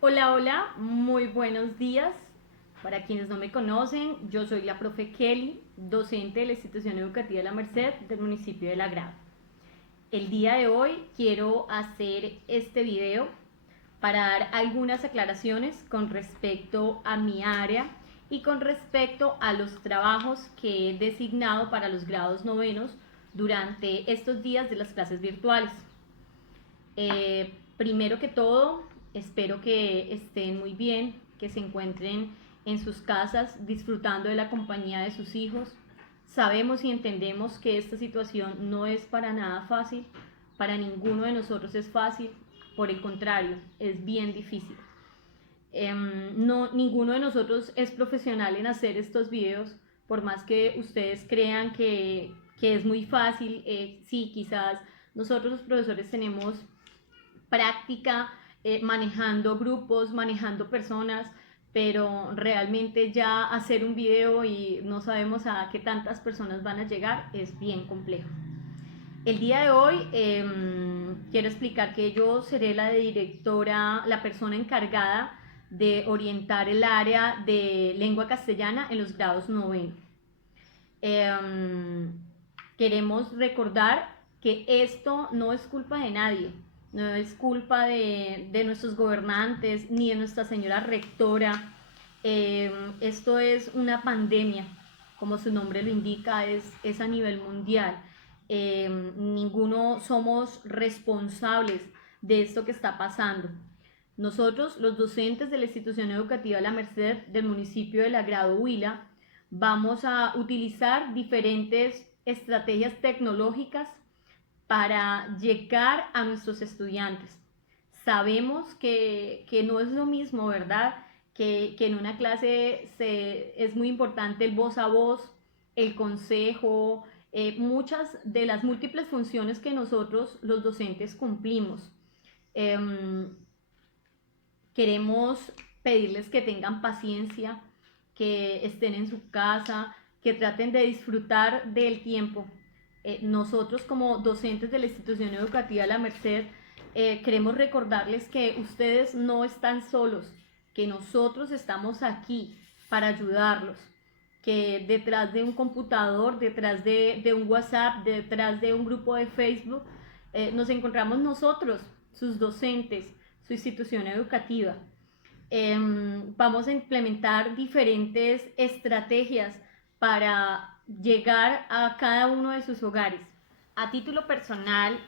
Hola, hola, muy buenos días. Para quienes no me conocen, yo soy la profe Kelly, docente de la institución educativa La Merced del municipio de La Grada. El día de hoy quiero hacer este video para dar algunas aclaraciones con respecto a mi área y con respecto a los trabajos que he designado para los grados novenos durante estos días de las clases virtuales. Primero que todo, espero que estén muy bien, que se encuentren en sus casas disfrutando de la compañía de sus hijos. Sabemos y entendemos que esta situación no es para nada fácil, para ninguno de nosotros es fácil, por el contrario, es bien difícil. No, ninguno de nosotros es profesional en hacer estos videos, por más que ustedes crean que es muy fácil. Sí, quizás nosotros los profesores tenemos práctica manejando grupos, manejando personas, pero realmente ya hacer un video y no sabemos a qué tantas personas van a llegar es bien complejo. El día de hoy quiero explicar que yo seré la directora, la persona encargada de orientar el área de lengua castellana en los grados noveno. Eh, Queremos recordar que esto no es culpa de nadie, no es culpa de nuestros gobernantes ni de nuestra señora rectora. Esto es una pandemia, como su nombre lo indica, es a nivel mundial. Ninguno somos responsables de esto que está pasando. Nosotros, los docentes de la institución educativa La Merced del municipio de La Grado Huila, vamos a utilizar diferentes estrategias tecnológicas para llegar a nuestros estudiantes. Sabemos que no es lo mismo, ¿verdad? Que en una clase es muy importante el voz a voz, el consejo, muchas de las múltiples funciones que nosotros los docentes cumplimos. Eh, Queremos pedirles que tengan paciencia, que estén en su casa, que traten de disfrutar del tiempo. Nosotros como docentes de la institución educativa La Merced queremos recordarles que ustedes no están solos, que nosotros estamos aquí para ayudarlos, que detrás de un computador, detrás de un WhatsApp, detrás de un grupo de Facebook, nos encontramos nosotros, sus docentes, su institución educativa. Vamos a implementar diferentes estrategias para llegar a cada uno de sus hogares. A título personal,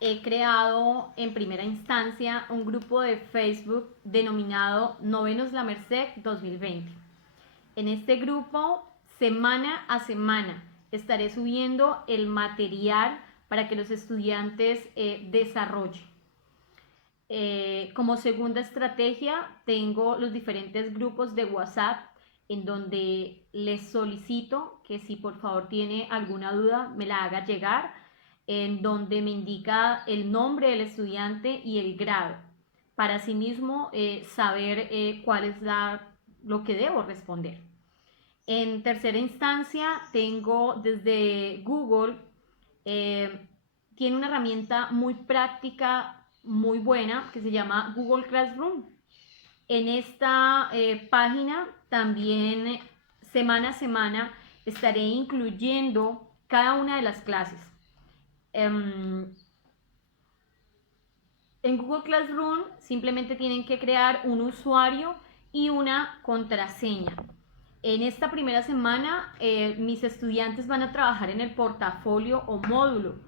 he creado en primera instancia un grupo de Facebook denominado Novenos La Merced 2020. En este grupo, semana a semana, estaré subiendo el material para que los estudiantes desarrollen. Como segunda estrategia, tengo los diferentes grupos de WhatsApp en donde les solicito que si por favor tiene alguna duda me la haga llegar, en donde me indica el nombre del estudiante y el grado, para asimismo saber cuál es lo que debo responder. En tercera instancia, tengo desde Google, eh, tiene una herramienta muy práctica, muy buena, que se llama Google Classroom. En esta página también semana a semana estaré incluyendo cada una de las clases. En Google Classroom simplemente tienen que crear un usuario y una contraseña. En esta primera semana mis estudiantes van a trabajar en el portafolio o módulo.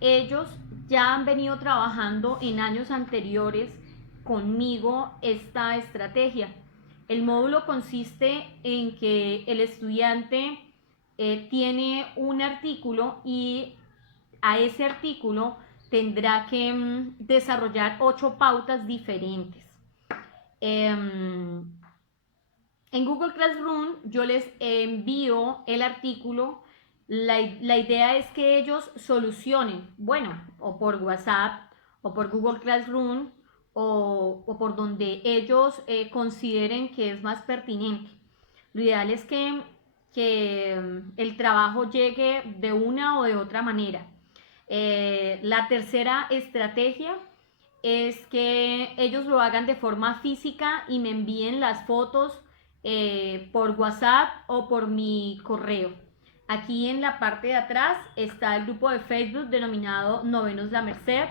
Ellos ya han venido trabajando en años anteriores conmigo esta estrategia. El módulo consiste en que el estudiante tiene un artículo y a ese artículo tendrá que desarrollar 8 pautas diferentes. En Google Classroom yo les envío el artículo. La idea es que ellos solucionen, bueno, o por WhatsApp, o por Google Classroom, o por donde ellos consideren que es más pertinente. Lo ideal es que el trabajo llegue de una o de otra manera. La tercera estrategia es que ellos lo hagan de forma física y me envíen las fotos por WhatsApp o por mi correo. Aquí en la parte de atrás está el grupo de Facebook denominado Novenos La Merced.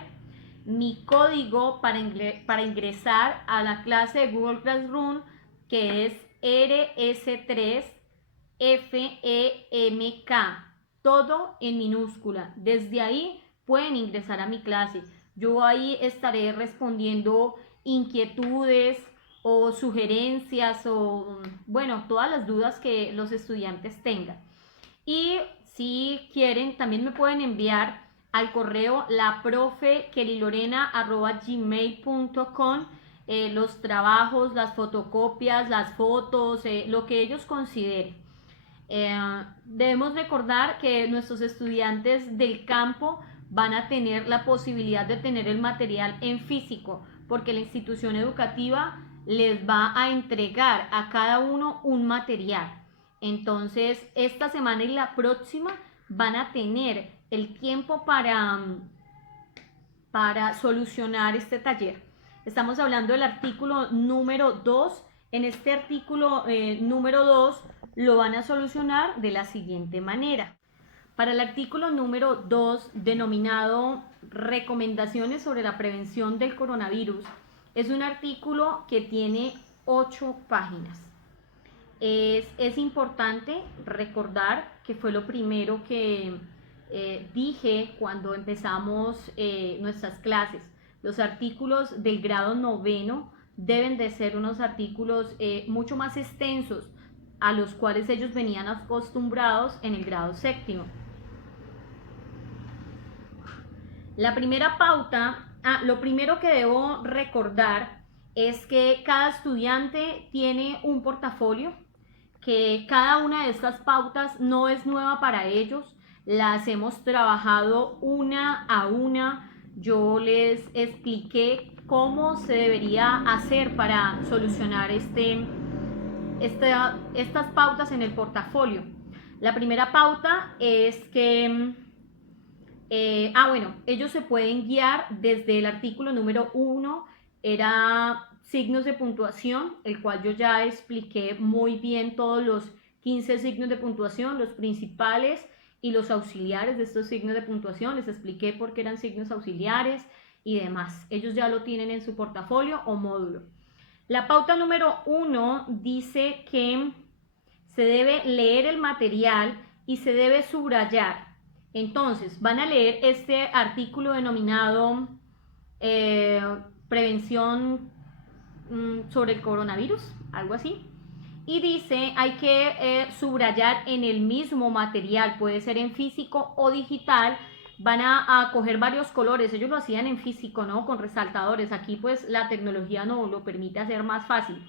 Mi código para ingresar a la clase de Google Classroom, que es RS3FEMK, todo en minúscula. Desde ahí pueden ingresar a mi clase. Yo ahí estaré respondiendo inquietudes o sugerencias o, bueno, todas las dudas que los estudiantes tengan. Y si quieren, también me pueden enviar al correo laprofekelilorena@gmail.com los trabajos, las fotocopias, las fotos, lo que ellos consideren. Debemos recordar que nuestros estudiantes del campo van a tener la posibilidad de tener el material en físico, porque la institución educativa les va a entregar a cada uno un material. Entonces, esta semana y la próxima van a tener el tiempo para solucionar este taller. Estamos hablando del artículo número 2. En este artículo número 2 lo van a solucionar de la siguiente manera. Para el artículo número 2, denominado Recomendaciones sobre la prevención del coronavirus, es un artículo que tiene 8 páginas. Es importante recordar que fue lo primero que dije cuando empezamos nuestras clases. Los artículos del grado 9 deben de ser unos artículos mucho más extensos a los cuales ellos venían acostumbrados en el grado 7. La primera pauta, lo primero que debo recordar es que cada estudiante tiene un portafolio, que cada una de estas pautas no es nueva para ellos, las hemos trabajado una a una. Yo les expliqué cómo se debería hacer para solucionar estas pautas en el portafolio. La primera pauta es que, ellos se pueden guiar desde el artículo número 1, era signos de puntuación, el cual yo ya expliqué muy bien todos los 15 signos de puntuación, los principales y los auxiliares de estos signos de puntuación. Les expliqué por qué eran signos auxiliares y demás. Ellos ya lo tienen en su portafolio o módulo. La pauta número 1 dice que se debe leer el material y se debe subrayar. Entonces, van a leer este artículo denominado prevención sobre el coronavirus, algo así. Y dice, hay que subrayar en el mismo material, puede ser en físico o digital. Van a coger varios colores, ellos lo hacían en físico, ¿no? Con resaltadores. Aquí pues la tecnología no lo permite hacer más fácil.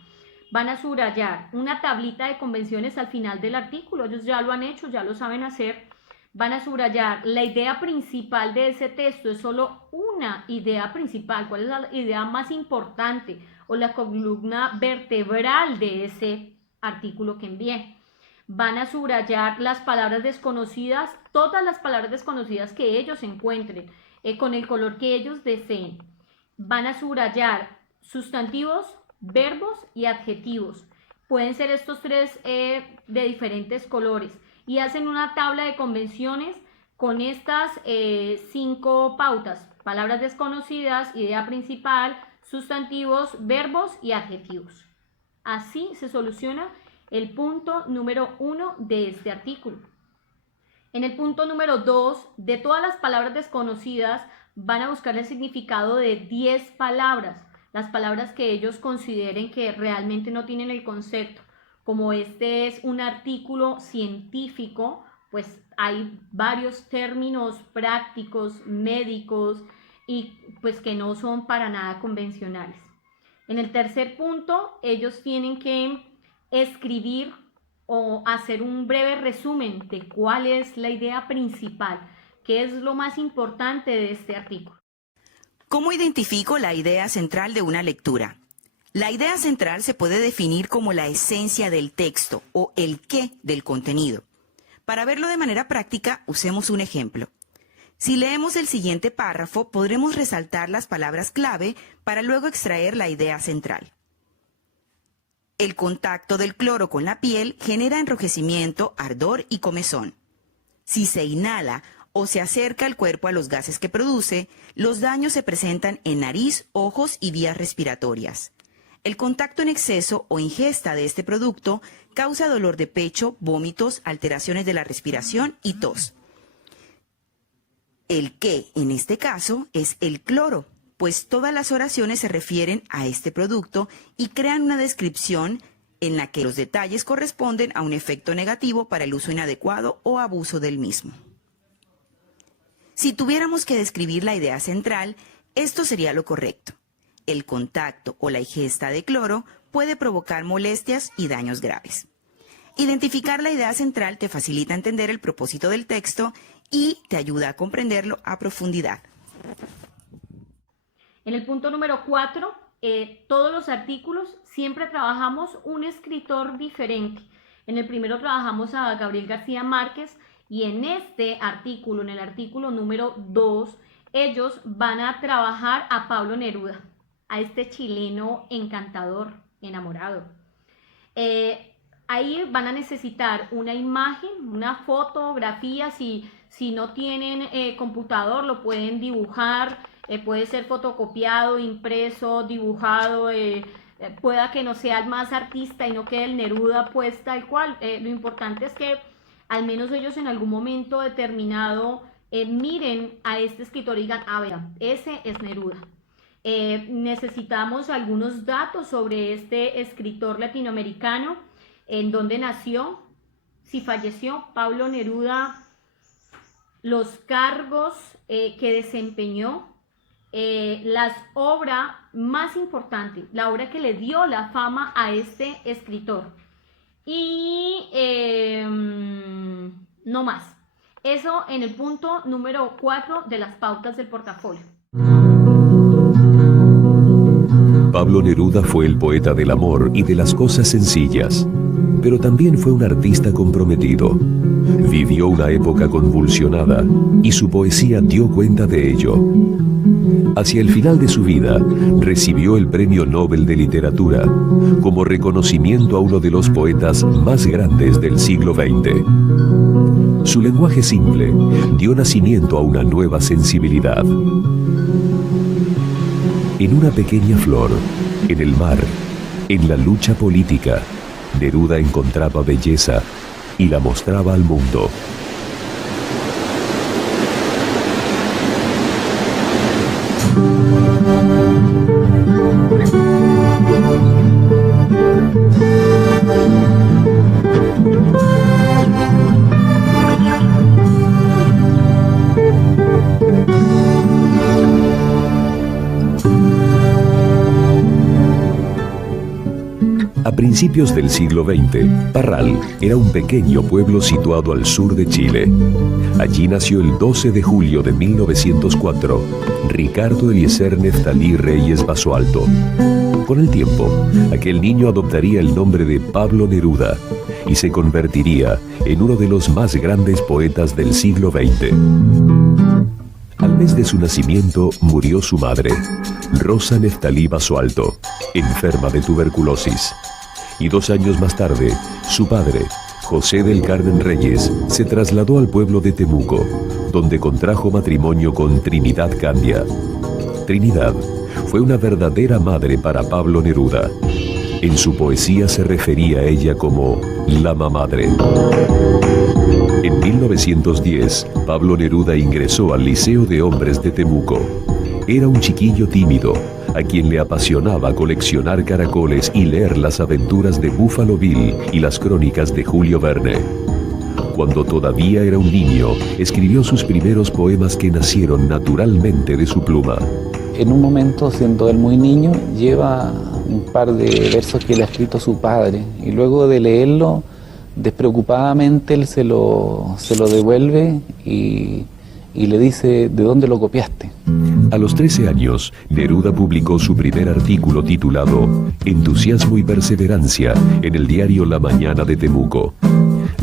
Van a subrayar una tablita de convenciones al final del artículo, ellos ya lo han hecho, ya lo saben hacer. Van a subrayar la idea principal de ese texto, es solo una idea principal, cuál es la idea más importante o la columna vertebral de ese artículo que envié. Van a subrayar las palabras desconocidas, todas las palabras desconocidas que ellos encuentren, con el color que ellos deseen. Van a subrayar sustantivos, verbos y adjetivos. Pueden ser estos tres de diferentes colores. Y hacen una tabla de convenciones con estas 5 pautas: palabras desconocidas, idea principal, sustantivos, verbos y adjetivos. Así se soluciona el punto número 1 de este artículo. En el punto número 2, de todas las palabras desconocidas, van a buscar el significado de 10 palabras, las palabras que ellos consideren que realmente no tienen el concepto. Como este es un artículo científico, pues hay varios términos prácticos, médicos y pues que no son para nada convencionales. En el tercer punto, ellos tienen que escribir o hacer un breve resumen de cuál es la idea principal, qué es lo más importante de este artículo. ¿Cómo identifico la idea central de una lectura? La idea central se puede definir como la esencia del texto o el qué del contenido. Para verlo de manera práctica, usemos un ejemplo. Si leemos el siguiente párrafo, podremos resaltar las palabras clave para luego extraer la idea central. El contacto del cloro con la piel genera enrojecimiento, ardor y comezón. Si se inhala o se acerca el cuerpo a los gases que produce, los daños se presentan en nariz, ojos y vías respiratorias. El contacto en exceso o ingesta de este producto causa dolor de pecho, vómitos, alteraciones de la respiración y tos. El qué, en este caso, es el cloro, pues todas las oraciones se refieren a este producto y crean una descripción en la que los detalles corresponden a un efecto negativo para el uso inadecuado o abuso del mismo. Si tuviéramos que describir la idea central, esto sería lo correcto. El contacto o la ingesta de cloro puede provocar molestias y daños graves. Identificar la idea central te facilita entender el propósito del texto y te ayuda a comprenderlo a profundidad. En el punto número 4, todos los artículos siempre trabajamos un escritor diferente. En el primero trabajamos a Gabriel García Márquez y en este artículo, en el artículo número 2, ellos van a trabajar a Pablo Neruda, a este chileno encantador, enamorado. Ahí van a necesitar una imagen, una fotografía, si no tienen computador lo pueden dibujar, puede ser fotocopiado, impreso, dibujado, pueda que no sea el más artista y no quede el Neruda pues tal cual. Lo importante es que al menos ellos en algún momento determinado miren a este escritor y digan, ver, ese es Neruda. Necesitamos algunos datos sobre este escritor latinoamericano, en dónde nació, si falleció Pablo Neruda, los cargos que desempeñó, las obras más importantes, la obra que le dio la fama a este escritor y no más. Eso en el punto número 4 de las pautas del portafolio. Pablo Neruda fue el poeta del amor y de las cosas sencillas, pero también fue un artista comprometido. Vivió una época convulsionada y su poesía dio cuenta de ello. Hacia el final de su vida, recibió el Premio Nobel de Literatura como reconocimiento a uno de los poetas más grandes del siglo XX. Su lenguaje simple dio nacimiento a una nueva sensibilidad. En una pequeña flor, en el mar, en la lucha política, Neruda encontraba belleza y la mostraba al mundo. A principios del siglo XX, Parral era un pequeño pueblo situado al sur de Chile. Allí nació el 12 de julio de 1904 Ricardo Eliezer Neftalí Reyes Basualto. Con el tiempo, aquel niño adoptaría el nombre de Pablo Neruda y se convertiría en uno de los más grandes poetas del siglo XX. Al mes de su nacimiento murió su madre, Rosa Neftalí Basualto, enferma de tuberculosis. Y 2 años más tarde, su padre, José del Carmen Reyes, se trasladó al pueblo de Temuco, donde contrajo matrimonio con Trinidad Candia. Trinidad fue una verdadera madre para Pablo Neruda. En su poesía se refería a ella como la mamadre. En 1910, Pablo Neruda ingresó al Liceo de Hombres de Temuco. Era un chiquillo tímido, a quien le apasionaba coleccionar caracoles y leer las aventuras de Buffalo Bill y las crónicas de Julio Verne. Cuando todavía era un niño, escribió sus primeros poemas que nacieron naturalmente de su pluma. En un momento, siendo él muy niño, lleva un par de versos que le ha escrito su padre y luego de leerlo, despreocupadamente él se lo devuelve y le dice: ¿de dónde lo copiaste? A los 13 años, Neruda publicó su primer artículo titulado Entusiasmo y Perseverancia en el diario La Mañana de Temuco.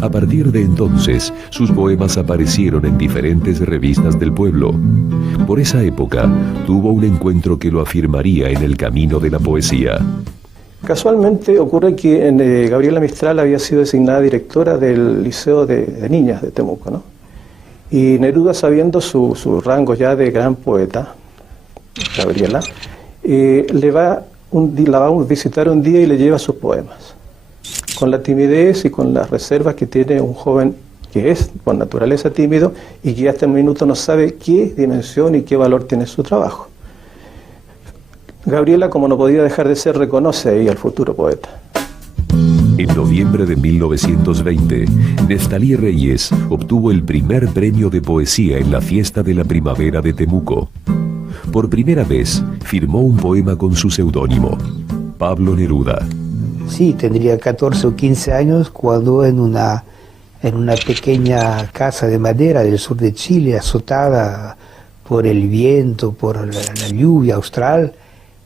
A partir de entonces, sus poemas aparecieron en diferentes revistas del pueblo. Por esa época, tuvo un encuentro que lo afirmaría en el camino de la poesía. Casualmente ocurre que Gabriela Mistral había sido designada directora del Liceo de Niñas de Temuco, ¿no? Y Neruda, sabiendo su rango ya de gran poeta, Gabriela, la va a visitar un día y le lleva sus poemas. Con la timidez y con las reservas que tiene un joven que es por naturaleza tímido y que hasta el minuto no sabe qué dimensión y qué valor tiene su trabajo. Gabriela, como no podía dejar de ser, reconoce ahí al futuro poeta. En noviembre de 1920, Neftalí Reyes obtuvo el primer premio de poesía en la fiesta de la primavera de Temuco. Por primera vez, firmó un poema con su seudónimo, Pablo Neruda. Sí, tendría 14 o 15 años cuando en una pequeña casa de madera del sur de Chile, azotada por el viento, por la lluvia austral,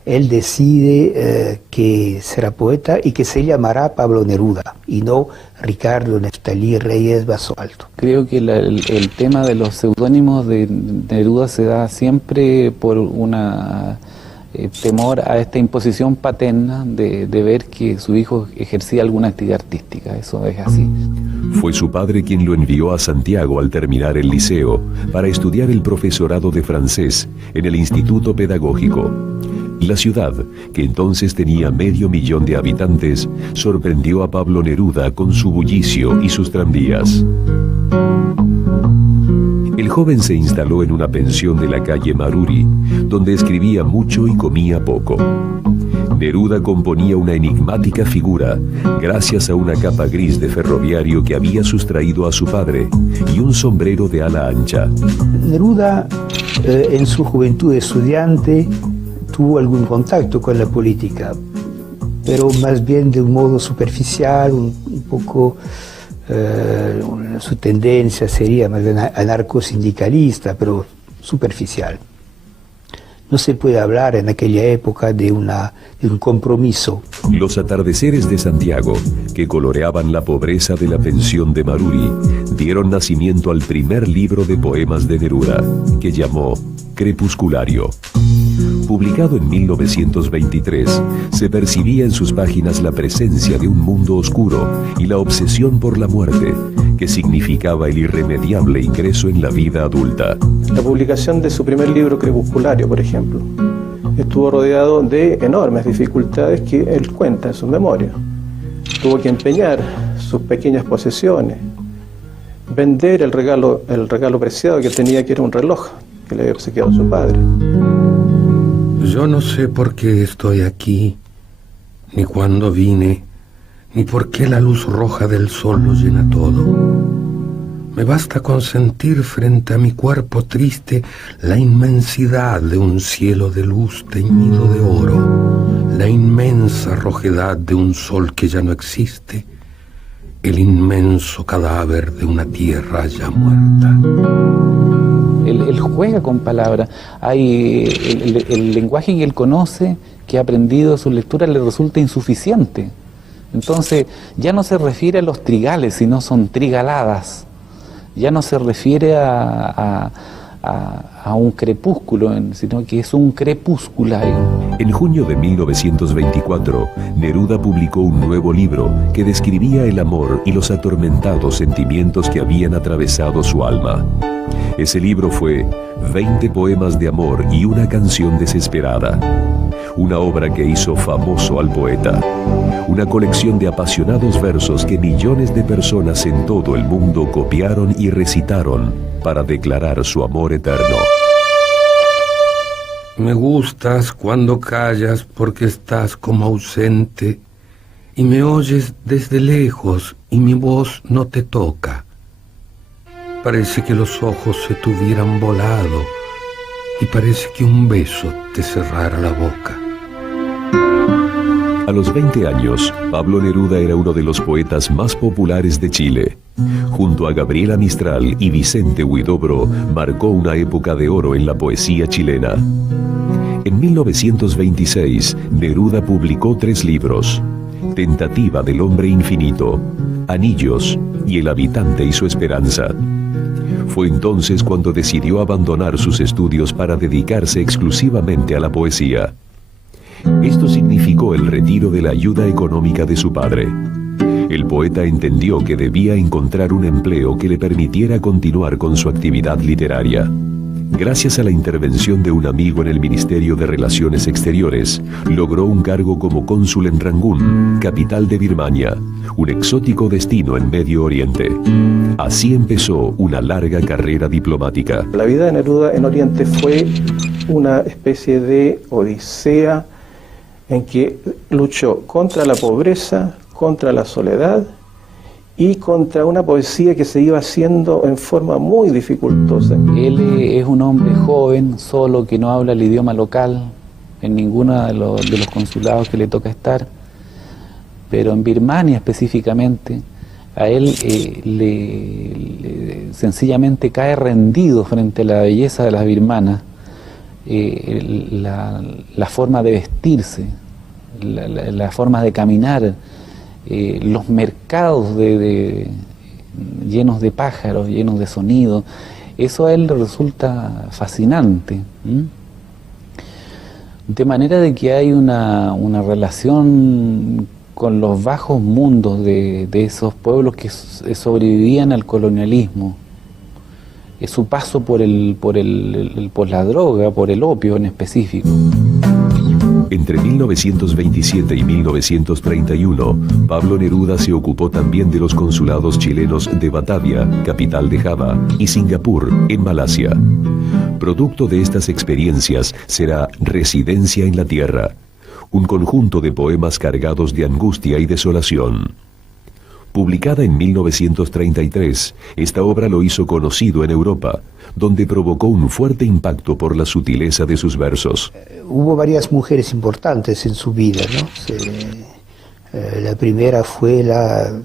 él decide que será poeta y que se llamará Pablo Neruda y no Ricardo Neftalí Reyes Basualto. Creo que el tema de los seudónimos de Neruda se da siempre por una temor a esta imposición paterna de ver que su hijo ejercía alguna actividad artística. Eso es así. Fue su padre quien lo envió a Santiago al terminar el liceo para estudiar el profesorado de francés en el Instituto Pedagógico. La ciudad, que entonces tenía 500.000 de habitantes, sorprendió a Pablo Neruda con su bullicio y sus tranvías. El joven se instaló en una pensión de la calle Maruri, donde escribía mucho y comía poco. Neruda componía una enigmática figura gracias a una capa gris de ferroviario que había sustraído a su padre y un sombrero de ala ancha. Neruda, en su juventud de estudiante, tuvo algún contacto con la política, pero más bien de un modo superficial, un poco su tendencia sería más bien anarcosindicalista, pero superficial. No se puede hablar en aquella época de un compromiso. Los atardeceres de Santiago, que coloreaban la pobreza de la pensión de Maruri, dieron nacimiento al primer libro de poemas de Neruda, que llamó Crepusculario. Publicado en 1923, se percibía en sus páginas la presencia de un mundo oscuro y la obsesión por la muerte, que significaba el irremediable ingreso en la vida adulta. La publicación de su primer libro, Crepusculario, por ejemplo, estuvo rodeado de enormes dificultades que él cuenta en sus memorias. Tuvo que empeñar sus pequeñas posesiones, vender el regalo preciado que tenía, que era un reloj que le había obsequiado su padre. Yo no sé por qué estoy aquí, ni cuándo vine, ni por qué la luz roja del sol lo llena todo. Me basta con sentir frente a mi cuerpo triste la inmensidad de un cielo de luz teñido de oro, la inmensa rojedad de un sol que ya no existe, el inmenso cadáver de una tierra ya muerta. Él juega con palabras. El lenguaje que él conoce, que ha aprendido su lectura, le resulta insuficiente. Entonces ya no se refiere a los trigales, sino son trigaladas. Ya no se refiere a un crepúsculo, sino que es un crepusculario. En junio de 1924, Neruda publicó un nuevo libro que describía el amor y los atormentados sentimientos que habían atravesado su alma. Ese libro fue 20 poemas de amor y una canción desesperada. Una obra que hizo famoso al poeta. Una colección de apasionados versos que millones de personas en todo el mundo copiaron y recitaron para declarar su amor eterno. Me gustas cuando callas porque estás como ausente y me oyes desde lejos y mi voz no te toca. Parece que los ojos se te hubieran volado y parece que un beso te cerrara la boca. A los 20 años, Pablo Neruda era uno de los poetas más populares de Chile. Junto a Gabriela Mistral y Vicente Huidobro, marcó una época de oro en la poesía chilena. En 1926, Neruda publicó 3 libros: Tentativa del hombre infinito, Anillos y El habitante y su esperanza. Fue entonces cuando decidió abandonar sus estudios para dedicarse exclusivamente a la poesía. Esto significó el retiro de la ayuda económica de su padre. El poeta entendió que debía encontrar un empleo que le permitiera continuar con su actividad literaria. Gracias a la intervención de un amigo en el Ministerio de Relaciones Exteriores, logró un cargo como cónsul en Rangún, capital de Birmania, un exótico destino en Medio Oriente. Así empezó una larga carrera diplomática. La vida de Neruda en Oriente fue una especie de odisea en que luchó contra la pobreza, contra la soledad y contra una poesía que se iba haciendo en forma muy dificultosa. Él es un hombre joven, solo, que no habla el idioma local en ninguno de los consulados que le toca estar, pero en Birmania específicamente, a él sencillamente cae rendido frente a la belleza de las birmanas, la forma de vestirse, la forma de caminar, los mercados llenos de pájaros, llenos de sonido. Eso a él le resulta fascinante. De manera de que hay una relación con los bajos mundos de esos pueblos que sobrevivían al colonialismo. Su paso por la droga, por el opio en específico. Entre 1927 y 1931, Pablo Neruda se ocupó también de los consulados chilenos de Batavia, capital de Java, y Singapur, en Malasia. Producto de estas experiencias será Residencia en la Tierra, un conjunto de poemas cargados de angustia y desolación. Publicada en 1933, esta obra lo hizo conocido en Europa, donde provocó un fuerte impacto por la sutileza de sus versos. Hubo varias mujeres importantes en su vida, ¿no? La primera fue la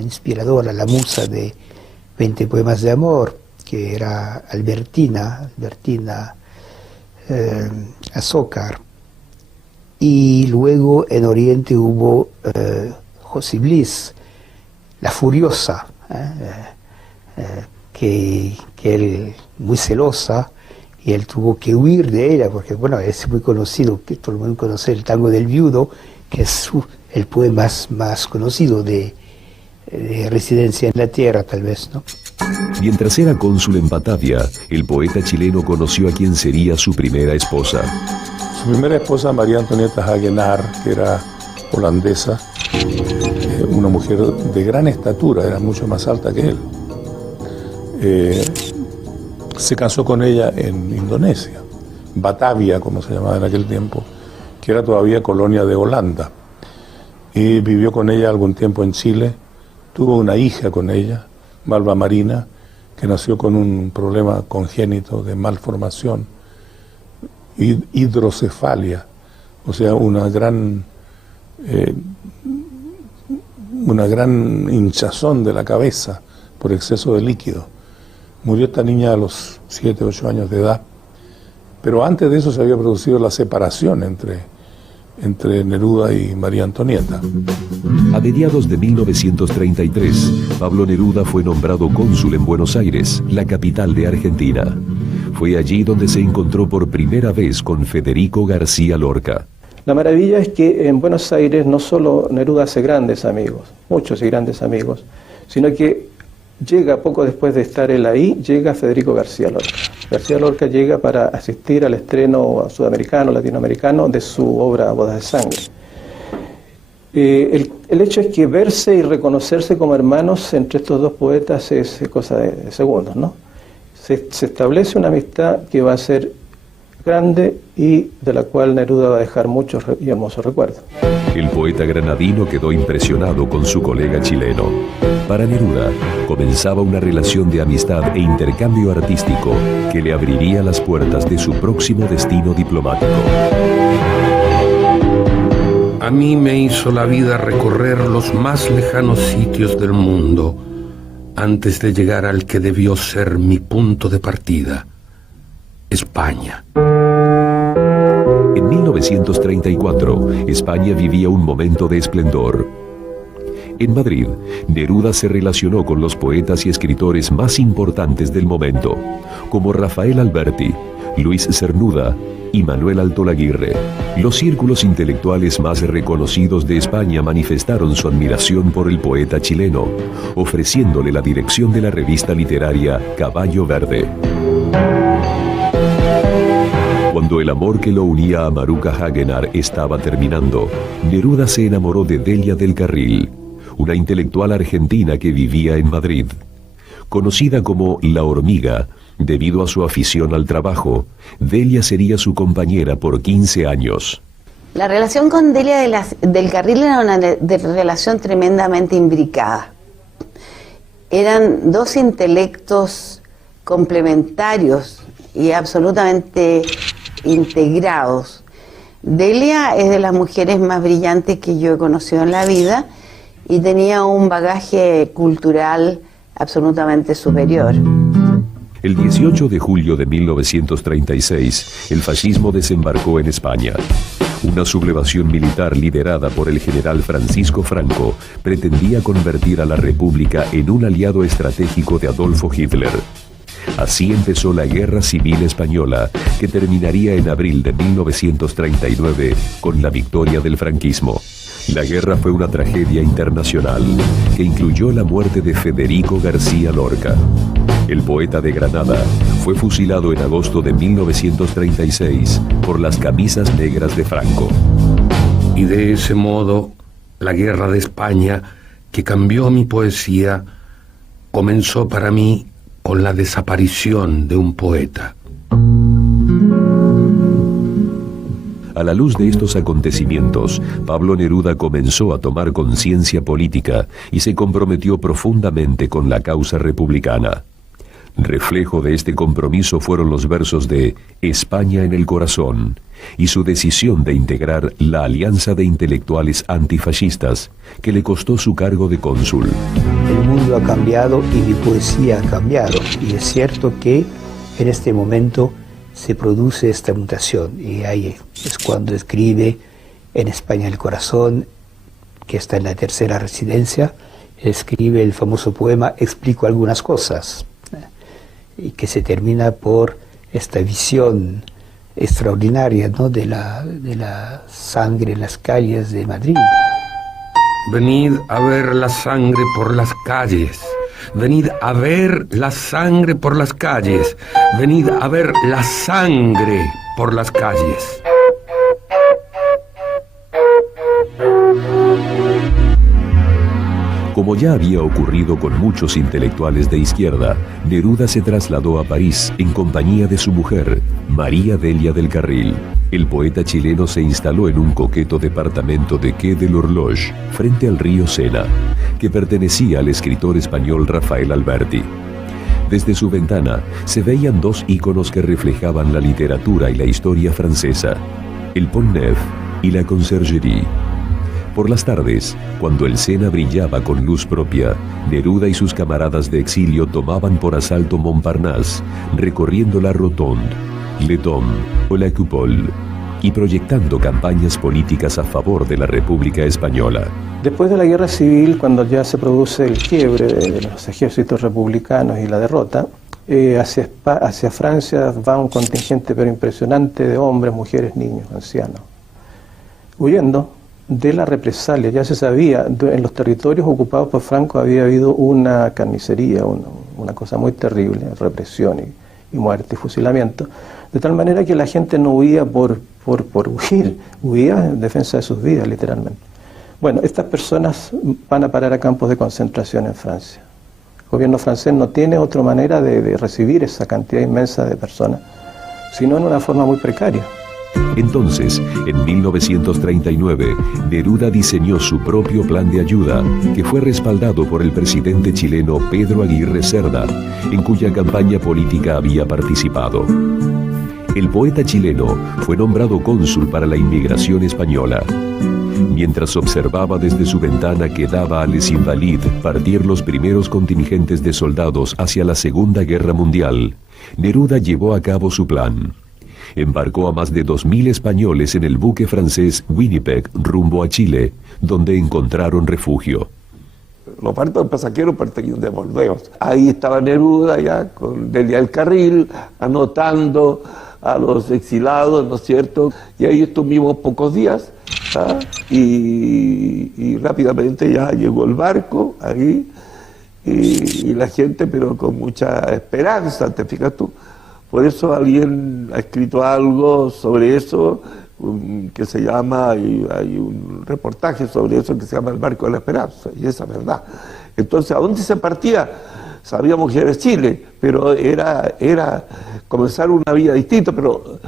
inspiradora, la musa de 20 poemas de amor, que era Albertina Azócar. Y luego en Oriente hubo Josie Bliss, la furiosa, que él, muy celosa, y él tuvo que huir de ella, porque bueno, es muy conocido, que todo el mundo conoce el Tango del Viudo, que es el poema más conocido de Residencia en la Tierra, tal vez, ¿no? Mientras era cónsul en Batavia, el poeta chileno conoció a quien sería su primera esposa. Su primera esposa, María Antonieta Hagenaar, que era holandesa, una mujer de gran estatura, era mucho más alta que él. Se casó con ella en Indonesia, Batavia, como se llamaba en aquel tiempo, que era todavía colonia de Holanda. Y vivió con ella algún tiempo en Chile, tuvo una hija con ella, Malva Marina, que nació con un problema congénito de malformación, hidrocefalia, o sea, una gran hinchazón de la cabeza por exceso de líquido. Murió esta niña a los 7, 8 años de edad, pero antes de eso se había producido la separación entre Neruda y María Antonieta. A mediados de 1933, Pablo Neruda fue nombrado cónsul en Buenos Aires, la capital de Argentina. Fue allí donde se encontró por primera vez con Federico García Lorca. La maravilla es que en Buenos Aires no solo Neruda hace grandes amigos, muchos y grandes amigos, sino que llega, poco después de estar él ahí, llega Federico García Lorca. García Lorca llega para asistir al estreno sudamericano, latinoamericano de su obra Bodas de Sangre. El hecho es que verse y reconocerse como hermanos entre estos dos poetas es cosa de segundos, ¿no? Se establece una amistad que va a ser grande y de la cual Neruda va a dejar muchos y hermosos recuerdos. El poeta granadino quedó impresionado con su colega chileno. Para Neruda, comenzaba una relación de amistad e intercambio artístico que le abriría las puertas de su próximo destino diplomático. A mí me hizo la vida recorrer los más lejanos sitios del mundo antes de llegar al que debió ser mi punto de partida, España. En 1934, España vivía un momento de esplendor. En Madrid, Neruda se relacionó con los poetas y escritores más importantes del momento, como Rafael Alberti, Luis Cernuda y Manuel Altolaguirre. Los círculos intelectuales más reconocidos de España manifestaron su admiración por el poeta chileno, ofreciéndole la dirección de la revista literaria Caballo Verde. Cuando el amor que lo unía a Maruca Hagenar estaba terminando, Neruda se enamoró de Delia del Carril, una intelectual argentina que vivía en Madrid. Conocida como La Hormiga, debido a su afición al trabajo, Delia sería su compañera por 15 años. La relación con Delia del Carril era una relación tremendamente imbricada. Eran dos intelectos complementarios y absolutamente integrados. Delia es de las mujeres más brillantes que yo he conocido en la vida y tenía un bagaje cultural absolutamente superior. El 18 de julio de 1936, el fascismo desembarcó en España. Una sublevación militar liderada por el general Francisco Franco pretendía convertir a la República en un aliado estratégico de Adolfo Hitler. Así empezó la Guerra Civil Española, que terminaría en abril de 1939 con la victoria del franquismo. La guerra fue una tragedia internacional que incluyó la muerte de Federico García Lorca. El poeta de Granada fue fusilado en agosto de 1936 por las camisas negras de Franco. Y de ese modo, la guerra de España, que cambió mi poesía, comenzó para mí con la desaparición de un poeta. A la luz de estos acontecimientos, Pablo Neruda comenzó a tomar conciencia política y se comprometió profundamente con la causa republicana. Reflejo de este compromiso fueron los versos de España en el corazón y su decisión de integrar la Alianza de Intelectuales Antifascistas, que le costó su cargo de cónsul. El mundo ha cambiado y mi poesía ha cambiado, y es cierto que en este momento se produce esta mutación, y ahí es cuando escribe En España el corazón, que está en la tercera residencia, escribe el famoso poema Explico algunas cosas, y que se termina por esta visión extraordinaria, ¿no?, de la sangre en las calles de Madrid. Venid a ver la sangre por las calles. Venid a ver la sangre por las calles. Venid a ver la sangre por las calles. Como ya había ocurrido con muchos intelectuales de izquierda, Neruda se trasladó a París en compañía de su mujer, María Delia del Carril. El poeta chileno se instaló en un coqueto departamento de Quai de l'Horloge, frente al río Sena, que pertenecía al escritor español Rafael Alberti. Desde su ventana se veían dos íconos que reflejaban la literatura y la historia francesa, el Pont Neuf y la Conciergerie. Por las tardes, cuando el Sena brillaba con luz propia, Neruda y sus camaradas de exilio tomaban por asalto Montparnasse, recorriendo la Rotonde, Le Dôme o la Coupole, y proyectando campañas políticas a favor de la República Española. Después de la Guerra Civil, cuando ya se produce el quiebre de los ejércitos republicanos y la derrota, hacia Francia va un contingente pero impresionante de hombres, mujeres, niños, ancianos, huyendo de la represalia. Ya se sabía, en los territorios ocupados por Franco había habido una carnicería, una cosa muy terrible, represión y muerte y fusilamiento, de tal manera que la gente no huía por huir, huía en defensa de sus vidas, literalmente. Bueno, estas personas van a parar a campos de concentración en Francia. El gobierno francés no tiene otra manera de recibir esa cantidad inmensa de personas, sino en una forma muy precaria. Entonces, en 1939, Neruda diseñó su propio plan de ayuda, que fue respaldado por el presidente chileno Pedro Aguirre Cerda, en cuya campaña política había participado. El poeta chileno fue nombrado cónsul para la inmigración española. Mientras observaba desde su ventana que daba a Les Invalides partir los primeros contingentes de soldados hacia la Segunda Guerra Mundial, Neruda llevó a cabo su plan. embarcó a más de 2.000 españoles en el buque francés Winnipeg rumbo a Chile, donde encontraron refugio. Los barcos de pasajeros perseguían de volveos. Ahí estaba Neruda ya con Delia del Carril, anotando a los exilados, ¿no es cierto? Y ahí estuvimos pocos días, ¿ah? Y rápidamente ya llegó el barco ahí, y la gente, pero con mucha esperanza, ¿te fijas tú? Por eso alguien ha escrito algo sobre eso, que se llama, hay un reportaje sobre eso que se llama El Barco de la Esperanza, y esa es verdad. Entonces, ¿a dónde se partía? Sabíamos que era Chile, pero era comenzar una vida distinta, pero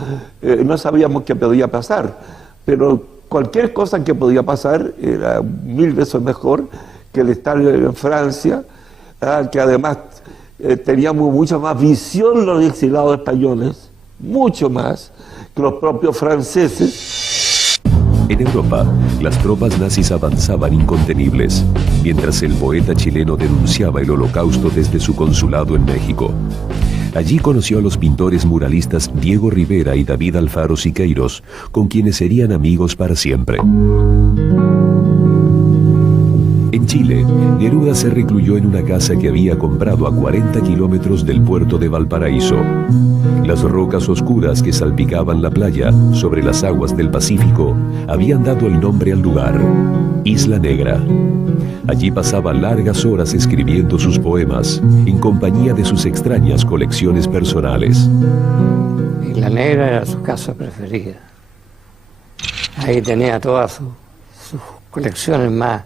no sabíamos qué podía pasar. Pero cualquier cosa que podía pasar era 1000 veces mejor que el estar en Francia, que además teníamos mucha más visión los exilados españoles, mucho más que los propios franceses. En Europa, las tropas nazis avanzaban incontenibles, mientras el poeta chileno denunciaba el holocausto desde su consulado en México. Allí conoció a los pintores muralistas Diego Rivera y David Alfaro Siqueiros, con quienes serían amigos para siempre. En Chile, Neruda se recluyó en una casa que había comprado a 40 kilómetros del puerto de Valparaíso. Las rocas oscuras que salpicaban la playa sobre las aguas del Pacífico habían dado el nombre al lugar, Isla Negra. Allí pasaba largas horas escribiendo sus poemas, en compañía de sus extrañas colecciones personales. Isla Negra era su casa preferida. Ahí tenía todas sus colecciones más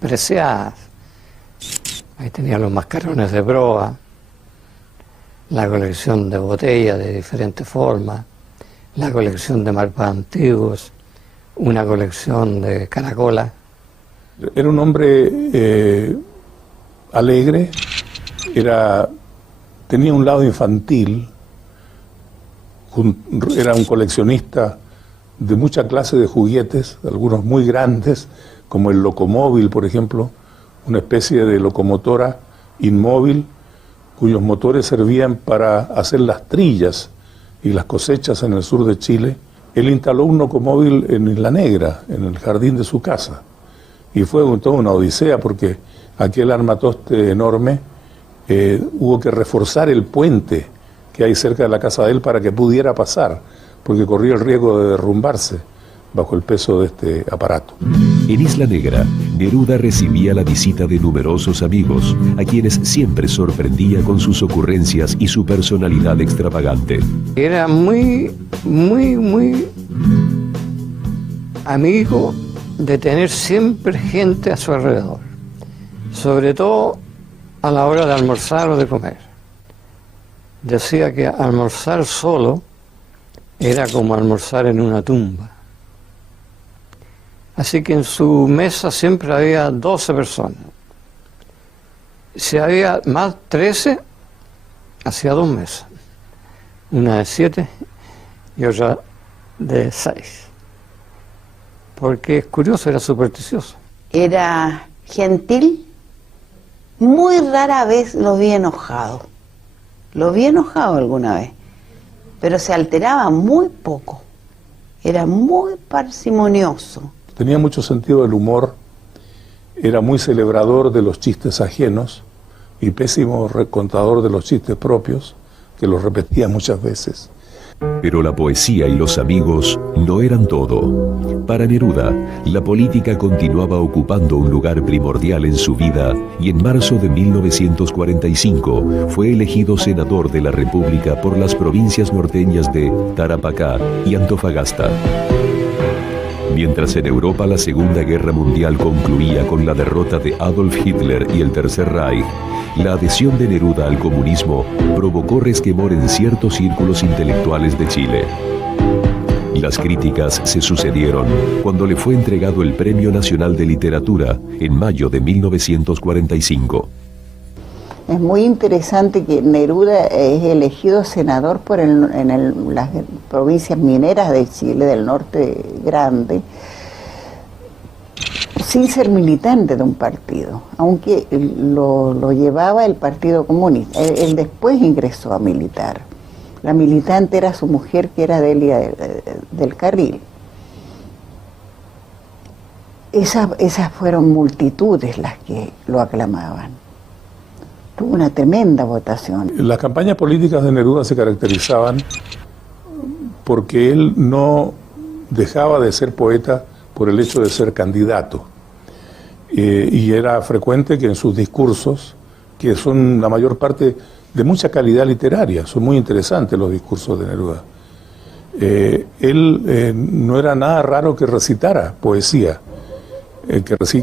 preciadas. Ahí tenía los mascarones de proa, la colección de botellas de diferentes formas, la colección de mapas antiguos, una colección de caracolas. Era un hombre alegre, tenía un lado infantil, era un coleccionista de mucha clase de juguetes, algunos muy grandes, como el locomóvil, por ejemplo, una especie de locomotora inmóvil cuyos motores servían para hacer las trillas y las cosechas en el sur de Chile. Él instaló un locomóvil en Isla Negra, en el jardín de su casa, y fue toda una odisea porque aquel armatoste enorme hubo que reforzar el puente que hay cerca de la casa de él para que pudiera pasar, porque corría el riesgo de derrumbarse bajo el peso de este aparato. En Isla Negra, Neruda recibía la visita de numerosos amigos, a quienes siempre sorprendía con sus ocurrencias y su personalidad extravagante. Era muy amigo de tener siempre gente a su alrededor, sobre todo a la hora de almorzar o de comer. Decía que almorzar solo era como almorzar en una tumba. Así que en su mesa siempre había 12 personas. Si había más 13, hacía 2 mesas. Una de 7 y otra de 6. Porque es curioso, era supersticioso. Era gentil, muy rara vez lo vi enojado. Lo vi enojado alguna vez, pero se alteraba muy poco. Era muy parsimonioso. Tenía mucho sentido del humor, era muy celebrador de los chistes ajenos y pésimo contador de los chistes propios, que los repetía muchas veces. Pero la poesía y los amigos no eran todo. Para Neruda, la política continuaba ocupando un lugar primordial en su vida y en marzo de 1945 fue elegido senador de la República por las provincias norteñas de Tarapacá y Antofagasta. Mientras en Europa la Segunda Guerra Mundial concluía con la derrota de Adolf Hitler y el Tercer Reich, la adhesión de Neruda al comunismo provocó resquemor en ciertos círculos intelectuales de Chile. Las críticas se sucedieron cuando le fue entregado el Premio Nacional de Literatura en mayo de 1945. Es muy interesante que Neruda es elegido senador en las provincias mineras de Chile, del norte grande, sin ser militante de un partido, aunque lo llevaba el Partido Comunista. Él después ingresó a militar, La militante era su mujer, que era Delia del Carril. Esas fueron multitudes las que lo aclamaban. Tuvo una tremenda votación. Las campañas políticas de Neruda se caracterizaban porque él no dejaba de ser poeta por el hecho de ser candidato. Y era frecuente que en sus discursos, que son la mayor parte de mucha calidad literaria, son muy interesantes los discursos de Neruda, él no era nada raro que recitara poesía,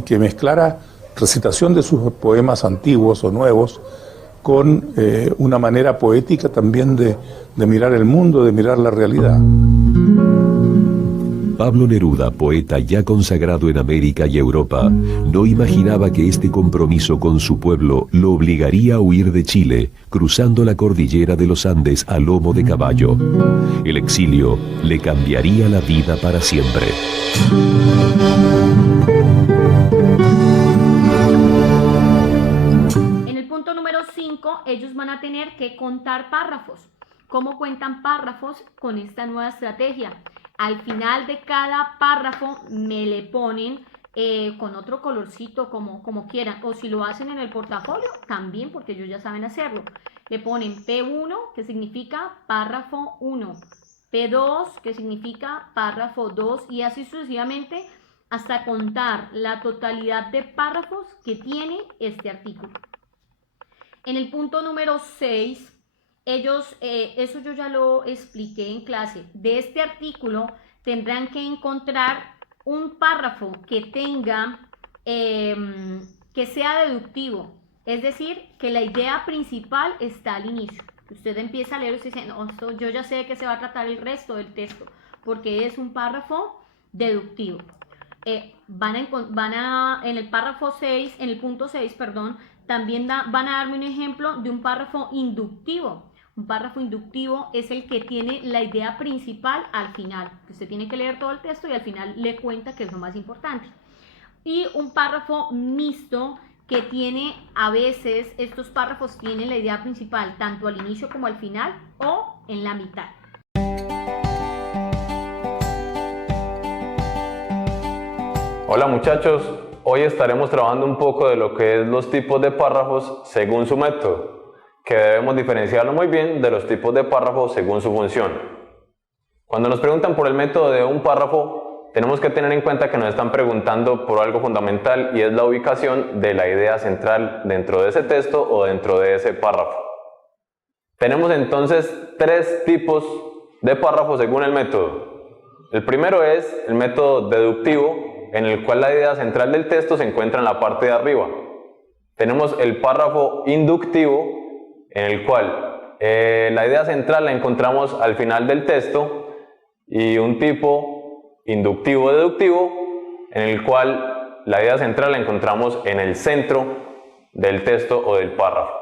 que mezclara recitación de sus poemas antiguos o nuevos con una manera poética también de mirar el mundo, de mirar la realidad. Pablo Neruda, poeta ya consagrado en América y Europa, no imaginaba que este compromiso con su pueblo lo obligaría a huir de Chile, cruzando la cordillera de los Andes a lomo de caballo. El exilio le cambiaría la vida para siempre. En el punto número 5, ellos van a tener que contar párrafos. ¿Cómo cuentan párrafos con esta nueva estrategia? Al final de cada párrafo me le ponen con otro colorcito como quieran, o si lo hacen en el portafolio también, porque ellos ya saben hacerlo. Le ponen P1, que significa párrafo 1, P2, que significa párrafo 2, y así sucesivamente hasta contar la totalidad de párrafos que tiene este artículo. En el punto número 6, ellos, eso yo ya lo expliqué en clase, de este artículo tendrán que encontrar un párrafo que tenga, que sea deductivo, es decir, que la idea principal está al inicio. Usted empieza a leer y usted dice, no, esto yo ya sé de qué se va a tratar el resto del texto, porque es un párrafo deductivo. En el párrafo 6, en el punto 6, perdón, también van a darme un ejemplo de un párrafo inductivo. Un párrafo inductivo es el que tiene la idea principal al final. Usted tiene que leer todo el texto y al final le cuenta que es lo más importante. Y un párrafo mixto que tiene, a veces estos párrafos tienen la idea principal tanto al inicio como al final o en la mitad. Hola muchachos, hoy estaremos trabajando un poco de lo que es los tipos de párrafos según su método, que debemos diferenciarlo muy bien de los tipos de párrafos según su función. Cuando nos preguntan por el método de un párrafo, tenemos que tener en cuenta que nos están preguntando por algo fundamental y es la ubicación de la idea central dentro de ese texto o dentro de ese párrafo. Tenemos entonces 3 tipos de párrafos según el método. El primero es el método deductivo, en el cual la idea central del texto se encuentra en la parte de arriba. Tenemos el párrafo inductivo, en el cual la idea central la encontramos al final del texto, y un tipo inductivo-deductivo, en el cual la idea central la encontramos en el centro del texto o del párrafo.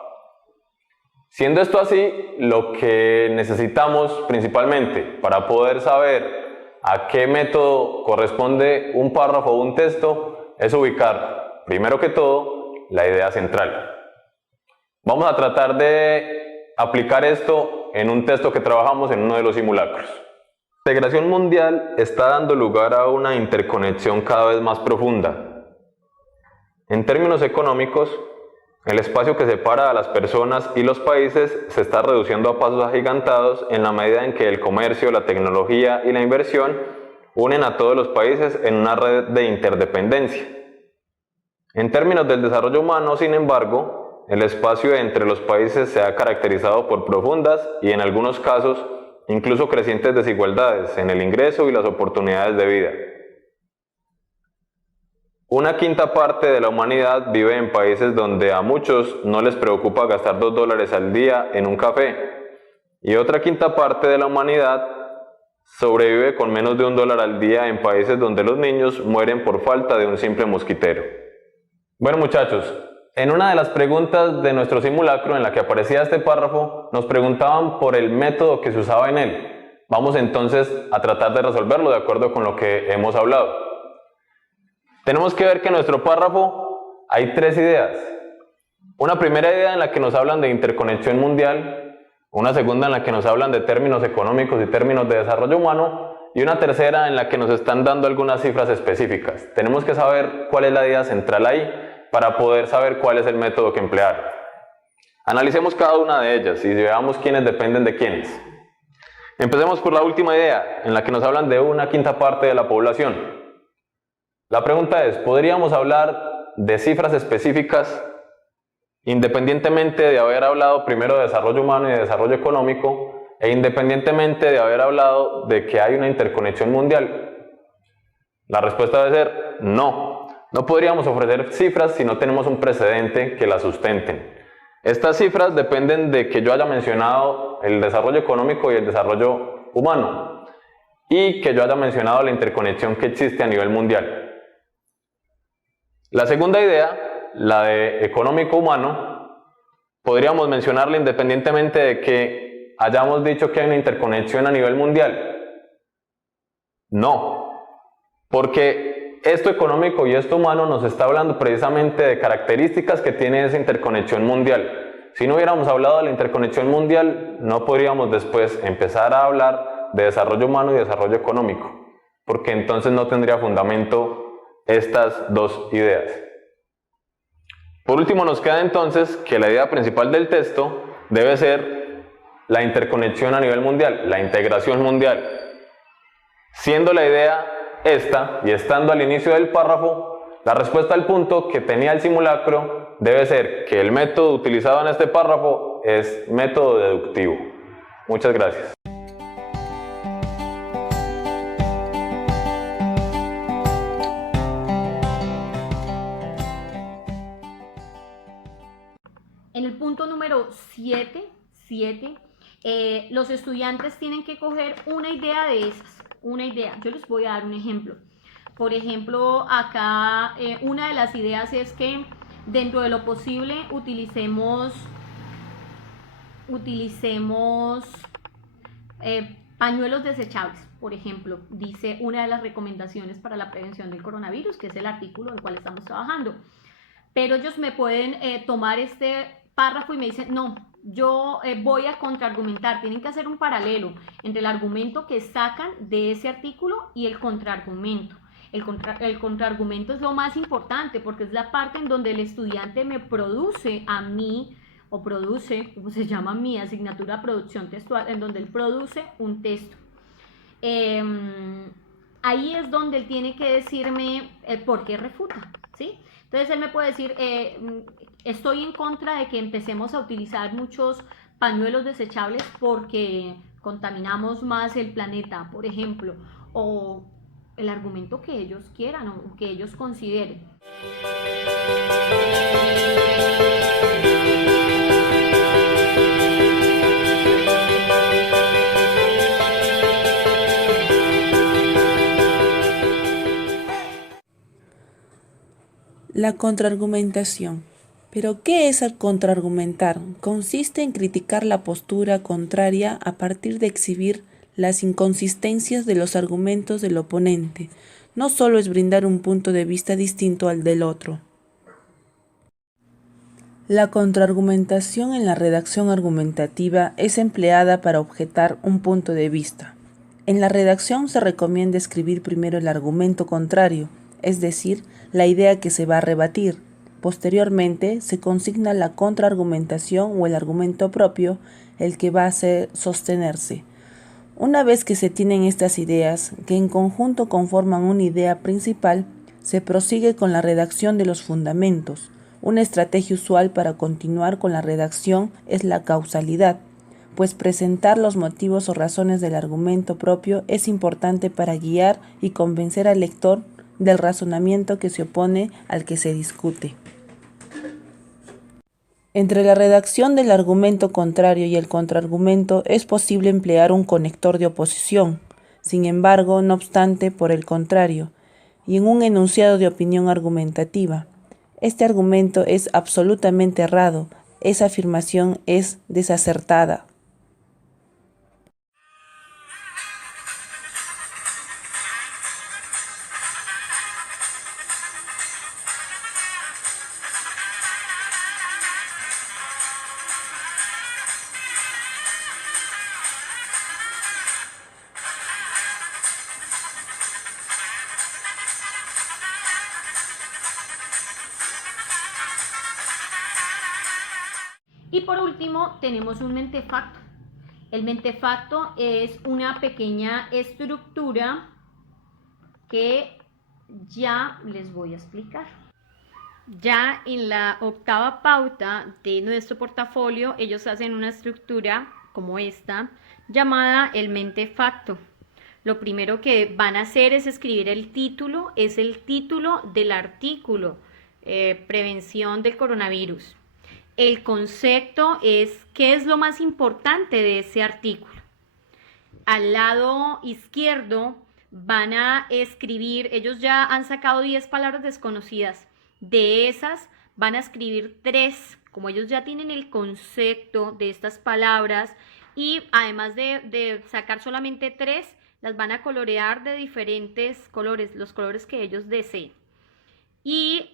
Siendo esto así, lo que necesitamos principalmente para poder saber a qué método corresponde un párrafo o un texto es ubicar, primero que todo, la idea central. Vamos a tratar de aplicar esto en un texto que trabajamos en uno de los simulacros. La integración mundial está dando lugar a una interconexión cada vez más profunda. En términos económicos, el espacio que separa a las personas y los países se está reduciendo a pasos agigantados en la medida en que el comercio, la tecnología y la inversión unen a todos los países en una red de interdependencia. En términos del desarrollo humano, sin embargo, el espacio entre los países se ha caracterizado por profundas y, en algunos casos, incluso crecientes desigualdades en el ingreso y las oportunidades de vida. Una quinta parte de la humanidad vive en países donde a muchos no les preocupa gastar $2 al día en un café, y otra quinta parte de la humanidad sobrevive con menos de $1 al día en países donde los niños mueren por falta de un simple mosquitero. Bueno muchachos, en una de las preguntas de nuestro simulacro en la que aparecía este párrafo, nos preguntaban por el método que se usaba en él. Vamos entonces a tratar de resolverlo de acuerdo con lo que hemos hablado. Tenemos que ver que en nuestro párrafo hay 3 ideas. Una primera idea en la que nos hablan de interconexión mundial, una segunda en la que nos hablan de términos económicos y términos de desarrollo humano, y una tercera en la que nos están dando algunas cifras específicas. Tenemos que saber cuál es la idea central ahí para poder saber cuál es el método que emplear. Analicemos cada una de ellas y veamos quiénes dependen de quiénes. Empecemos por la última idea, en la que nos hablan de una quinta parte de la población. La pregunta es, ¿podríamos hablar de cifras específicas independientemente de haber hablado primero de desarrollo humano y de desarrollo económico, e independientemente de haber hablado de que hay una interconexión mundial? La respuesta debe ser no. No podríamos ofrecer cifras si no tenemos un precedente que las sustenten. Estas cifras dependen de que yo haya mencionado el desarrollo económico y el desarrollo humano, y que yo haya mencionado la interconexión que existe a nivel mundial. La segunda idea, la de económico humano, podríamos mencionarla independientemente de que hayamos dicho que hay una interconexión a nivel mundial. No, porque esto económico y esto humano nos está hablando precisamente de características que tiene esa interconexión mundial. Si no hubiéramos hablado de la interconexión mundial, no podríamos después empezar a hablar de desarrollo humano y desarrollo económico, porque entonces no tendría fundamento estas dos ideas. Por último, nos queda entonces que la idea principal del texto debe ser la interconexión a nivel mundial, la integración mundial. Siendo la idea esta, y estando al inicio del párrafo, la respuesta al punto que tenía el simulacro debe ser que el método utilizado en este párrafo es método deductivo. Muchas gracias. En el punto número 7, los estudiantes tienen que coger una idea de esas, una idea. Yo les voy a dar un ejemplo. Por ejemplo, acá una de las ideas es que dentro de lo posible utilicemos pañuelos desechables. Por ejemplo, dice una de las recomendaciones para la prevención del coronavirus, que es el artículo en el cual estamos trabajando. Pero ellos me pueden tomar este párrafo y me dicen, no, yo voy a contraargumentar. Tienen que hacer un paralelo entre el argumento que sacan de ese artículo y el contraargumento. El contraargumento es lo más importante porque es la parte en donde el estudiante me produce a mí, o produce, como se llama mi asignatura, producción textual, en donde él produce un texto. Ahí es donde él tiene que decirme por qué refuta, ¿sí? Entonces él me puede decir, estoy en contra de que empecemos a utilizar muchos pañuelos desechables porque contaminamos más el planeta, por ejemplo, o el argumento que ellos quieran o que ellos consideren. La contraargumentación. ¿Pero qué es el contraargumentar? Consiste en criticar la postura contraria a partir de exhibir las inconsistencias de los argumentos del oponente. No solo es brindar un punto de vista distinto al del otro. La contraargumentación en la redacción argumentativa es empleada para objetar un punto de vista. En la redacción se recomienda escribir primero el argumento contrario, es decir, la idea que se va a rebatir. Posteriormente, se consigna la contraargumentación o el argumento propio, el que va a sostenerse. Una vez que se tienen estas ideas, que en conjunto conforman una idea principal, se prosigue con la redacción de los fundamentos. Una estrategia usual para continuar con la redacción es la causalidad, pues presentar los motivos o razones del argumento propio es importante para guiar y convencer al lector del razonamiento que se opone al que se discute. Entre la redacción del argumento contrario y el contraargumento es posible emplear un conector de oposición, sin embargo, no obstante, por el contrario, y en un enunciado de opinión argumentativa. Este argumento es absolutamente errado, esa afirmación es desacertada. Y por último tenemos un mentefacto. El mentefacto es una pequeña estructura que ya les voy a explicar. Ya en la octava pauta de nuestro portafolio, ellos hacen una estructura como esta, llamada el mentefacto. Lo primero que van a hacer es escribir el título, es el título del artículo, prevención del coronavirus. El concepto es qué es lo más importante de ese artículo. Al lado izquierdo van a escribir, ellos ya han sacado 10 palabras desconocidas. De esas van a escribir 3, como ellos ya tienen el concepto de estas palabras y además de sacar solamente 3, las van a colorear de diferentes colores, los colores que ellos deseen. Y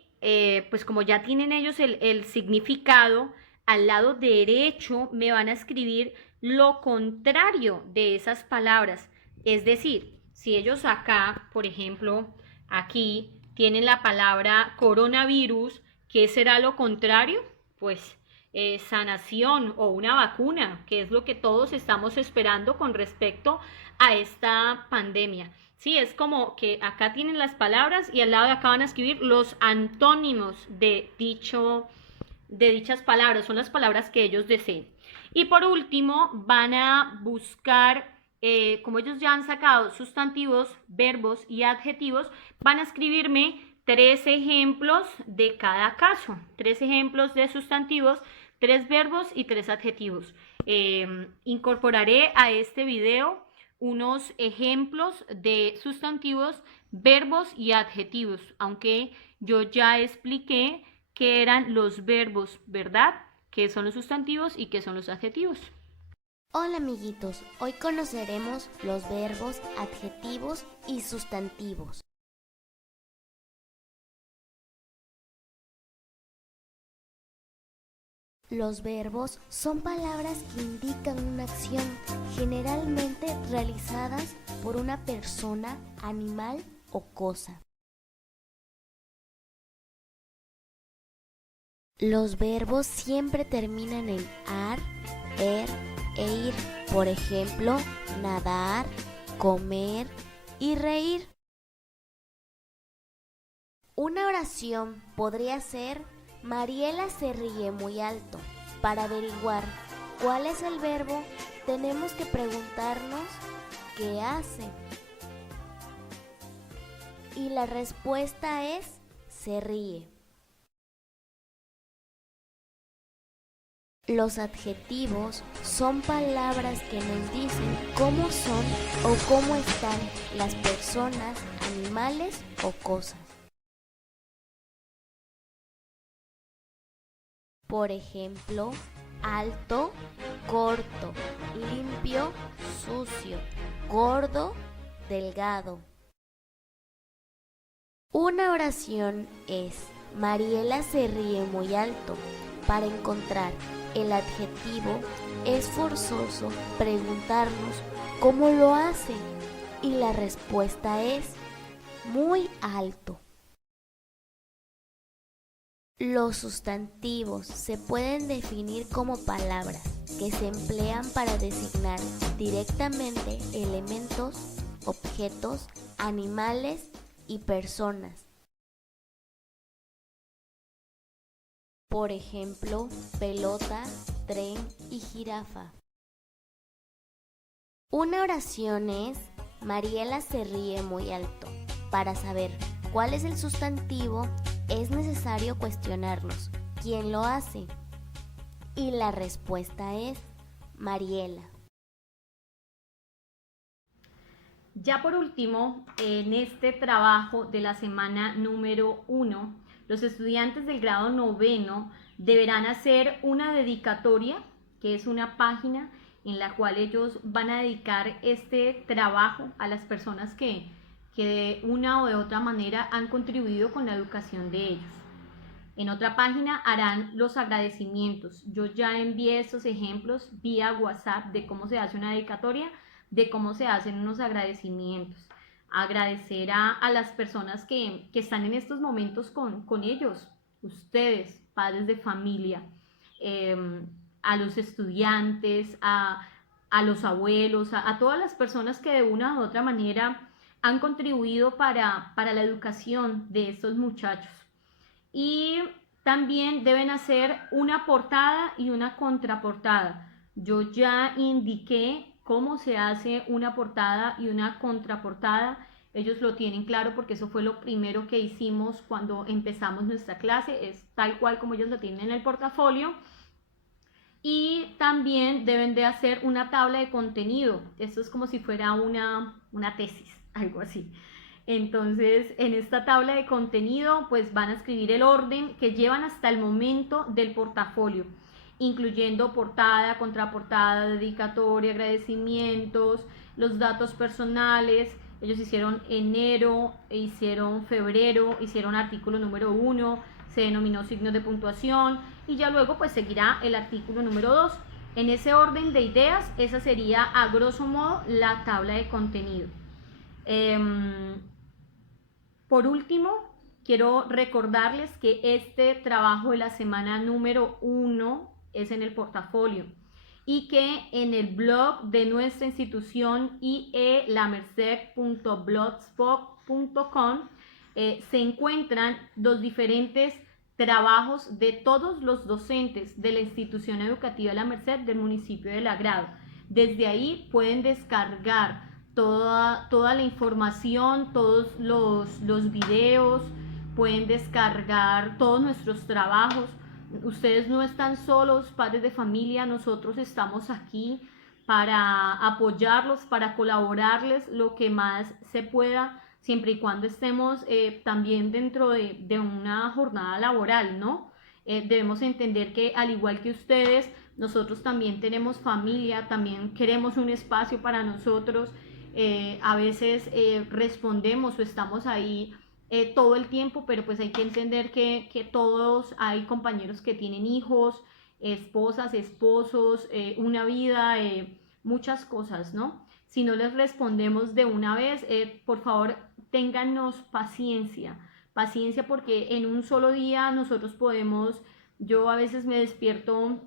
pues como ya tienen ellos el significado, al lado derecho me van a escribir lo contrario de esas palabras. Es decir, si ellos acá, por ejemplo, aquí tienen la palabra coronavirus, ¿qué será lo contrario? Pues sanación o una vacuna, que es lo que todos estamos esperando con respecto a esta pandemia. Sí, es como que acá tienen las palabras y al lado de acá van a escribir los antónimos de dichas palabras, son las palabras que ellos deseen. Y por último van a buscar, como ellos ya han sacado sustantivos, verbos y adjetivos, van a escribirme 3 ejemplos de cada caso, 3 ejemplos de sustantivos, 3 verbos y 3 adjetivos. Incorporaré a este video unos ejemplos de sustantivos, verbos y adjetivos, aunque yo ya expliqué qué eran los verbos, ¿verdad? ¿Qué son los sustantivos y qué son los adjetivos? Hola amiguitos, hoy conoceremos los verbos, adjetivos y sustantivos. Los verbos son palabras que indican una acción, generalmente realizadas por una persona, animal o cosa. Los verbos siempre terminan en ar, er e ir. Por ejemplo, nadar, comer y reír. Una oración podría ser: Mariela se ríe muy alto. Para averiguar cuál es el verbo, tenemos que preguntarnos ¿qué hace? Y la respuesta es: se ríe. Los adjetivos son palabras que nos dicen cómo son o cómo están las personas, animales o cosas. Por ejemplo, alto, corto, limpio, sucio, gordo, delgado. Una oración es: Mariela se ríe muy alto. Para encontrar el adjetivo es forzoso preguntarnos cómo lo hace y la respuesta es: muy alto. Los sustantivos se pueden definir como palabras que se emplean para designar directamente elementos, objetos, animales y personas. Por ejemplo, pelota, tren y jirafa. Una oración es: Mariela se ríe muy alto. Para saber cuál es el sustantivo, es necesario cuestionarnos quién lo hace. Y la respuesta es: Mariela. Ya por último, en este trabajo de la semana número 1, los estudiantes del grado 9 deberán hacer una dedicatoria, que es una página en la cual ellos van a dedicar este trabajo a las personas que de una o de otra manera han contribuido con la educación de ellos. En otra página harán los agradecimientos. Yo ya envié estos ejemplos vía WhatsApp de cómo se hace una dedicatoria, de cómo se hacen unos agradecimientos. Agradecer a las personas que están en estos momentos con ellos, ustedes, padres de familia. a los estudiantes, a los abuelos, a todas las personas que de una u otra manera han contribuido para la educación de estos muchachos. Y también deben hacer una portada y una contraportada. Yo ya indiqué cómo se hace una portada y una contraportada. Ellos lo tienen claro porque eso fue lo primero que hicimos cuando empezamos nuestra clase. Es tal cual como ellos lo tienen en el portafolio. Y también deben de hacer una tabla de contenido. Esto es como si fuera una tesis, algo así. Entonces, en esta tabla de contenido, pues van a escribir el orden que llevan hasta el momento del portafolio, incluyendo portada, contraportada, dedicatoria, agradecimientos, los datos personales. Ellos hicieron enero, hicieron febrero, hicieron artículo número 1, se denominó signos de puntuación y ya luego pues seguirá el artículo número 2. En ese orden de ideas, esa sería a grosso modo la tabla de contenido. Por último, quiero recordarles que este trabajo de la semana número 1 es en el portafolio y que en el blog de nuestra institución ielamerced.blogspot.com se encuentran los diferentes trabajos de todos los docentes de la institución educativa La Merced del municipio de La Grado. Desde ahí pueden descargar toda la información, todos los videos, pueden descargar todos nuestros trabajos. Ustedes no están solos, padres de familia, nosotros estamos aquí para apoyarlos, para colaborarles lo que más se pueda, siempre y cuando estemos también dentro de una jornada laboral, ¿no? Debemos entender que al igual que ustedes, nosotros también tenemos familia, también queremos un espacio para nosotros. A veces respondemos o estamos ahí todo el tiempo, pero pues hay que entender que todos hay compañeros que tienen hijos, esposas, esposos, una vida, muchas cosas, ¿no? Si no les respondemos de una vez, por favor, téngannos paciencia porque en un solo día nosotros podemos, yo a veces me despierto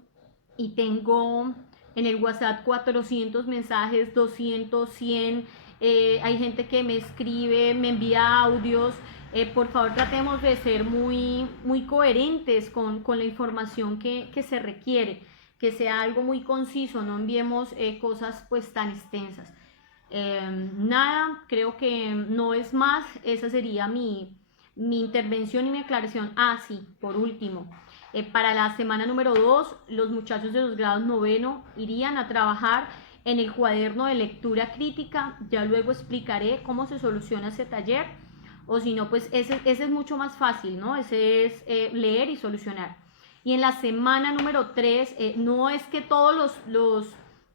y tengo en el WhatsApp 400 mensajes, 200, 100, hay gente que me escribe, me envía audios. Por favor, tratemos de ser muy coherentes con la información que se requiere, que sea algo muy conciso, no enviemos cosas pues tan extensas. Nada, creo que no es más, esa sería mi intervención y mi aclaración. Sí, por último, para la semana número 2, los muchachos de los grados 9 irían a trabajar en el cuaderno de lectura crítica. Ya luego explicaré cómo se soluciona ese taller, o si no, pues ese es mucho más fácil, ¿no? Ese es leer y solucionar. Y en la semana número 3, no es que todos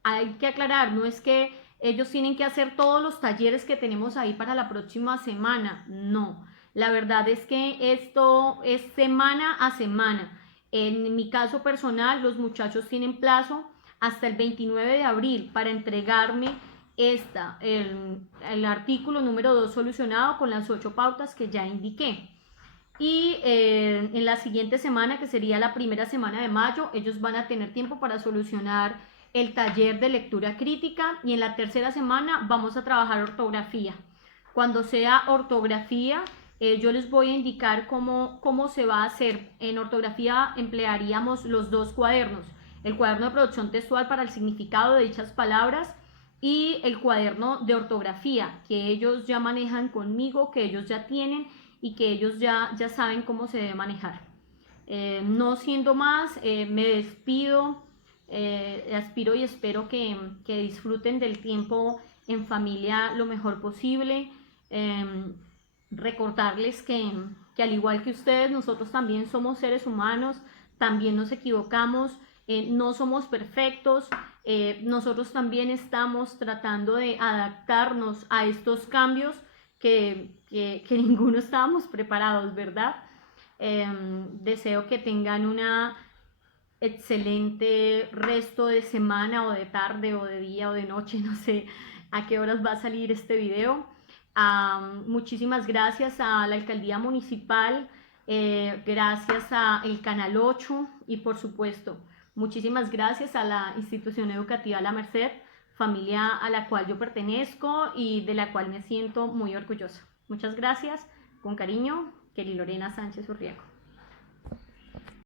hay que aclarar, no es que ellos tienen que hacer todos los talleres que tenemos ahí para la próxima semana, no. La verdad es que esto es semana a semana. En mi caso personal, los muchachos tienen plazo hasta el 29 de abril para entregarme el artículo número 2 solucionado con las 8 pautas que ya indiqué. Y en la siguiente semana, que sería la primera semana de mayo, ellos van a tener tiempo para solucionar el taller de lectura crítica, y en la tercera semana vamos a trabajar ortografía. Cuando sea ortografía, yo les voy a indicar cómo se va a hacer. En ortografía emplearíamos los 2 cuadernos, el cuaderno de producción textual para el significado de dichas palabras y el cuaderno de ortografía que ellos ya manejan conmigo, que ellos ya tienen y que ellos ya saben cómo se debe manejar. No siendo más, me despido, aspiro y espero que disfruten del tiempo en familia lo mejor posible. Recordarles que al igual que ustedes, nosotros también somos seres humanos, también nos equivocamos, no somos perfectos, nosotros también estamos tratando de adaptarnos a estos cambios que ninguno estábamos preparados, ¿verdad? Deseo que tengan una excelente resto de semana, o de tarde, o de día, o de noche, no sé a qué horas va a salir este video. Muchísimas gracias a la Alcaldía Municipal, gracias a el Canal 8 y por supuesto Muchísimas gracias a la institución educativa La Merced, familia a la cual yo pertenezco y de la cual me siento muy orgullosa. Muchas gracias. Con cariño, Kelly Lorena Sánchez Urriaco.